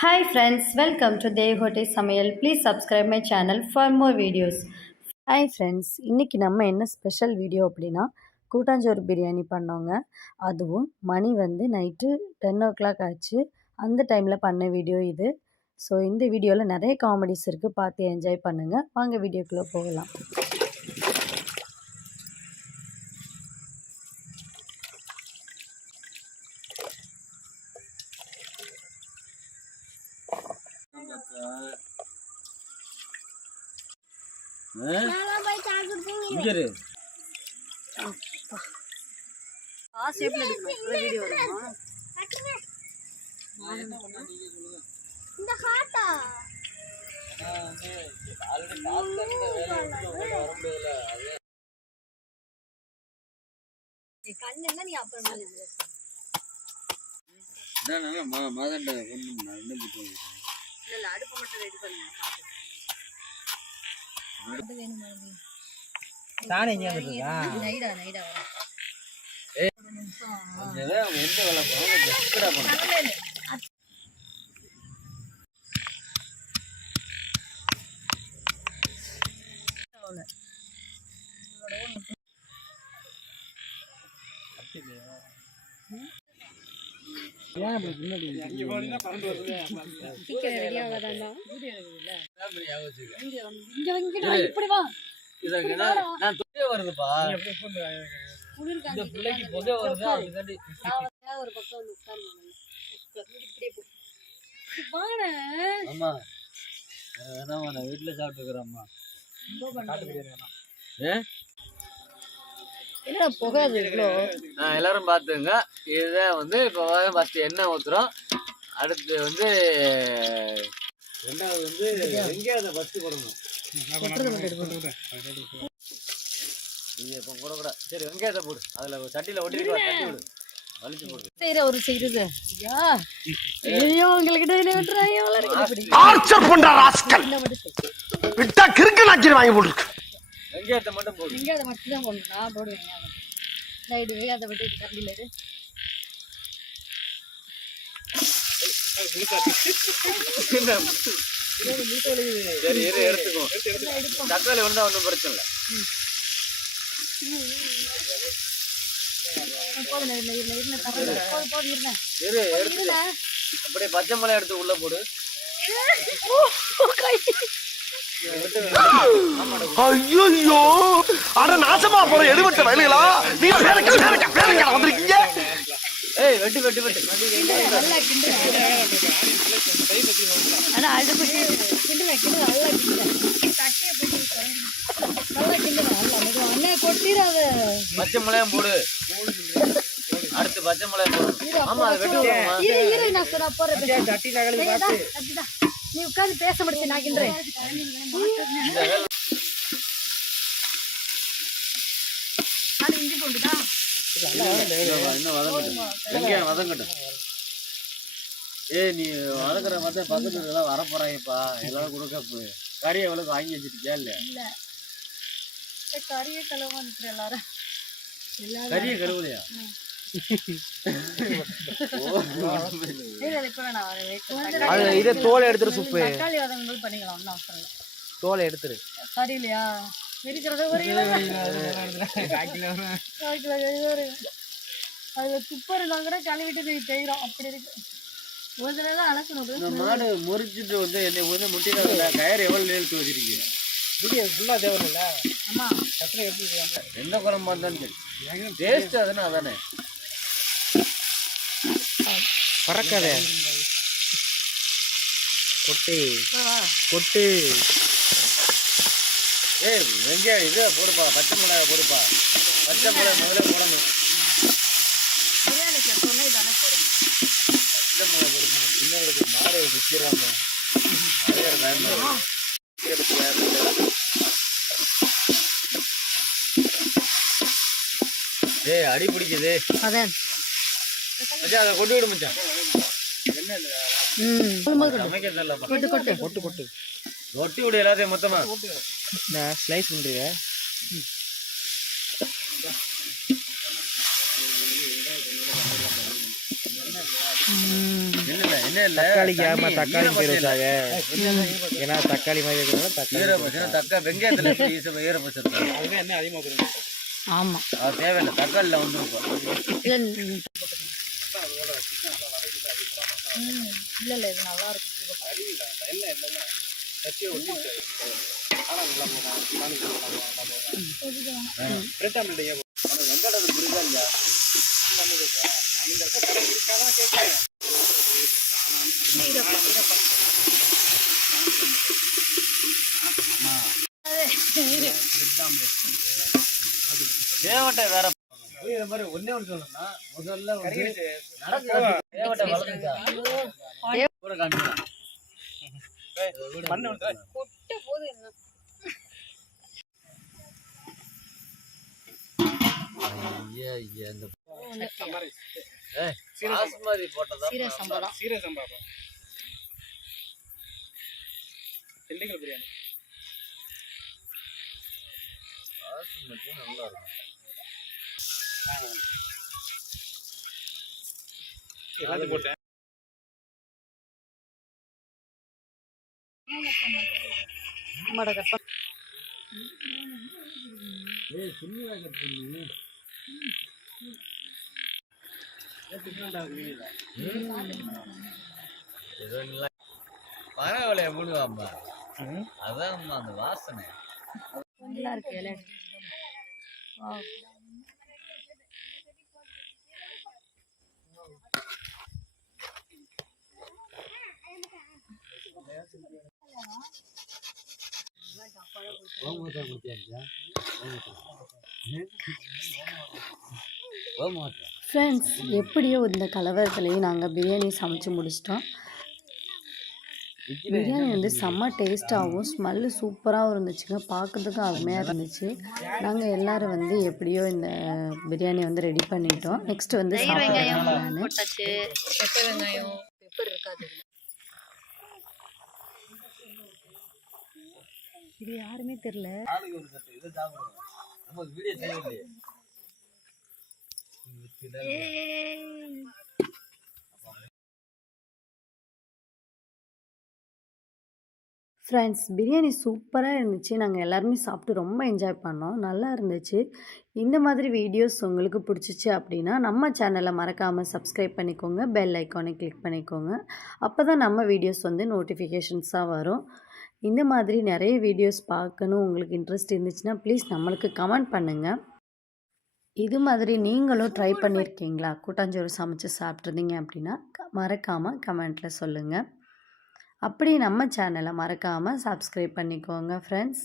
Hi friends, welcome to Devote Samayal. Please subscribe my channel for more videos. Hi friends, இன்றைக்கி நம்ம என்ன special video அப்படின்னா கூட்டாஞ்சோறு பிரியாணி பண்ணோங்க. அதுவும் மணி நைட்டு 10 o'clock ஆச்சு. அந்த டைமில் பண்ண வீடியோ இது. ஸோ இந்த வீடியோவில் நிறைய காமெடிஸ் இருக்குது, பார்த்து என்ஜாய் பண்ணுங்கள். வாங்க வீடியோக்குள்ளே போகலாம். வீட்டுல சாப்பிட்டுக்கிறோம்மா. எல்லாரும் பாத்துங்க. இத இப்போ ஃபர்ஸ்ட் எண்ணெய் ஊத்துறோம். அடுத்து ரெண்டாவது வெங்காயத்தை ஃபர்ஸ்ட் போடணும். நீங்க இப்ப போடக்கூடாது. சரி, வெங்காயத்தை போடு. அதுல சட்டியில ஒட்டிட்டு தட்டி விடு. வலிச்சு போடு. சரி, ஒரு செய்யுது. ஐயோ, உங்களுக்கு டார்ச்சர் பண்ற ராஸ்கல். விட்டா கிறுக்கு நாக்கில வாங்கி போடு. வெங்காயத்தை மட்டும் போடு. வெங்காயத்தை மட்டும் தான் போடணும். நான் போடுவேன். ரைட், வெங்காயத்தை விட்டு கரண்டில இரு. சரி, எடுத்துக்கோ. தக்காளி வந்தா ஒன்றும் பிரச்சனை இல்லை. அப்படியே பச்சை மிளகாய் எடுத்து உள்ள போடு. ஐயோ, அட நாசமா போற எடுபட்ட வயலுகளா, நீ பேரங்க வந்திருக்கீங்க. ஏய், வெட்டு வெட்டு வெட்டு. நல்லா கிண்டு. அட அடுப்பு கிண்டுல கிண்டு நல்லா கிண்டு. தட்டிய போட்டு நல்லா கிண்டு. நல்லா மெது அண்ணே கொட்டிராத. பச்சை மிளகாய் போடு. அடுத்து பச்சை மிளகாய் போடு. ஆமா, அது வெட்டுவோமா? இரு நான் சொல்ற போறேன். தட்டி நகலி பாத்து. தட்டிடா. நீ உட்கார்ந்து பேச முடிச்சு நான் கிண்டுறேன். அது இஞ்சி போடுடா. வெங்காயம் வதங்கட்டும். நீ வதக்குற மாதிரி பக்கத்துல எல்லாம் வர போறாங்கப்பா. எல்லாம் கொடுக்க கறி எவ்வளவு வாங்கி வச்சுட்டு இல்ல கறியை கழுவா நிக்கிற எல்லாரும். கறியை கழுவுலையா? இதை தோலை எடுத்துரு. சுப்பு தக்காளி வதங்கும்போது பண்ணிக்கலாம், ஒன்றும் அவசரம் இல்லை. தோலை எடுத்துரு. கறியிலையா இருக்கிறத ஒரு அதுல துப்பர் இருந்தாலும் கூட கழுவிட்டு செய்யறோம். அப்படி இருக்கு. ஒரு தடவை தான் அலசணும். மாடு முறிச்சிட்டு என்னை முட்டினா கயிறு எவ்வளவு நேரத்து வச்சிருக்கீங்க? ஃபுல்லா தேவையில்ல. ஆமா, என்ன குழம்பு இருந்தாலும் சரி, டேஸ்ட் அதுன்னு அதானே. பறக்காதே. கொட்டு கொட்டு. வெங்காயம் இது போடுப்பா. பச்சை மிளகாய் போடுப்பா. பச்சை மிளகாய் முதல்ல போடணும். பிரியாணிக்கு எப்பவுமே இதானே போடணும். பச்சை மிளகாய் போடணும். பின்னாடி மாடு விற்கிறாங்க. அடி பிடிக்குது. அதான் அதை கொண்டு விடு மச்சான். ரொட்டி விடு எல்லாத்தையும் மொத்தமா. ஸ்லைஸ் பண்றீங்க. என்ன இல்ல தக்காளிக்கு ஏமா தக்காளி பேர் வச்சாங்க ஏன்னா தக்காளி மாதிரி இருக்கிறனால தக்காளி ஈரப்பச்சை வெங்காயத்துல ஈரப்பச்சை அதுவே என்ன அதிகமாக போயிருங்க ஆமாம். அது தேவையில்லை தக்காளியில் வந்து இல்லை இல்லை இது நல்லா இருக்கு. வெங்காயத்தை புரியுதா இல்லையா தேவட்டை வேற மாதிரி ஒன்னே ஒன்று சொல்லணும்னா முதல்ல தேவட்டை வளர்ந்துச்சா கூட காமிக்கலாம் பாஸ்மதி போட்டதா சீரக சம்பா திண்டுக்கல் பிரியாணி பாஸ்மதி நல்லா இருக்கும் எல்லாத்தையும் போட்டேன் பரவாயில்ல முழுவாம்மா அதான் அந்த வாசனை நல்லா இருக்கு இலை. ஃப்ரெண்ட்ஸ், எப்படியோ இந்த கலவரத்துலேயும் நாங்கள் பிரியாணி சமைச்சு முடிச்சிட்டோம். பிரியாணி வந்து செம்ம டேஸ்ட்டாகவும் ஸ்மெல்லு சூப்பராகவும் இருந்துச்சுங்க. பார்க்கறதுக்கு அருமையாக இருந்துச்சு. நாங்கள் எல்லோரும் வந்து எப்படியோ இந்த பிரியாணி வந்து ரெடி பண்ணிட்டோம். நெக்ஸ்ட் வந்து சாப்பிடுவோம். இது யாருமே தெரியல. ஃப்ரெண்ட்ஸ், பிரியாணி சூப்பராக இருந்துச்சு. நாங்கள் எல்லாருமே சாப்பிட்டு ரொம்ப என்ஜாய் பண்ணோம். நல்லா இருந்துச்சு. இந்த மாதிரி வீடியோஸ் உங்களுக்கு பிடிச்சிச்சு அப்படின்னா நம்ம சேனலை மறக்காமல் சப்ஸ்கிரைப் பண்ணிக்கோங்க. பெல் ஐக்கானை கிளிக் பண்ணிக்கோங்க. அப்போ தான் நம்ம வீடியோஸ் வந்து நோட்டிஃபிகேஷன்ஸாக வரும். இந்த மாதிரி நிறைய வீடியோஸ் பார்க்கணும் உங்களுக்கு இன்ட்ரெஸ்ட் இருந்துச்சுன்னா ப்ளீஸ் நம்மளுக்கு கமெண்ட் பண்ணுங்கள். இது மாதிரி நீங்களும் ட்ரை பண்ணியிருக்கீங்களா? கூட்டாஞ்சோறு சமைச்சு சாப்பிட்ருந்தீங்க அப்படின்னா மறக்காமல் கமெண்ட்டில் சொல்லுங்கள். அப்படி நம்ம சேனலை மறக்காமல் சப்ஸ்கிரைப் பண்ணிக்கோங்க ஃப்ரெண்ட்ஸ்.